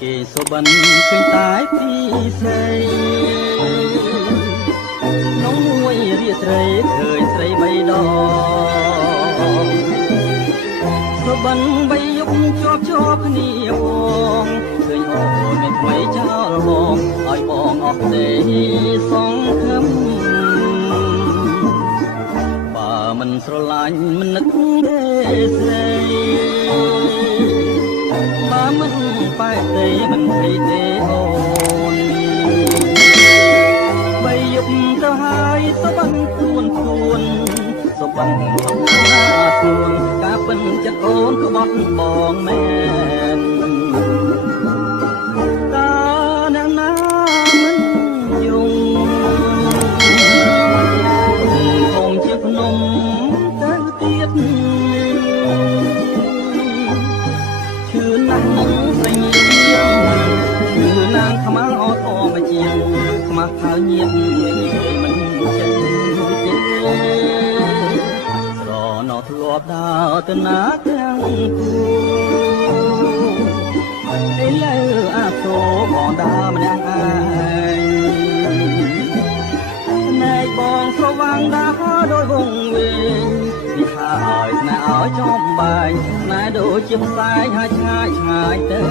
គេសុបិនឃើញតែពីស្រីនំមួយរាត្រីឃើញស្រីបីដងសុបិនបីយប់ជាប់គ្នាបងឃើញអូនមានថ្មីចោលបងឲ្យបងអស់ទេសង្ឃឹមបើមិនស្រឡាញ់មិននឹកទេស្រីបើមិនបែកទេមិនភ័យទេអូនបីយប់ទៅហើយសុបិនខ្លួនសុបិនក្នុងណាខ្លួនការពិនចិត្តអូនក៏បត់បងមែនតើអ្នកណាមិនយំคงជាភ្នំទៅទៀតឈឺណាស់នឹងស្រីឈឺណាស់ខ្មៅអត់អមជាងខ្មាស់ខៅញៀនមិនចេះទេស្រណោធ្លាប់ដើរទៅណាទាំងគូឥឡូវអាសូរបងដើរម្នាក់ឯងណែបងស្រវាំងដើរដោយវងវែងពីថាឲ្យស្នេហ៍ឲ្យចំបែងណែដូចជាផ្សែងហើយឆ្ងាយទៅ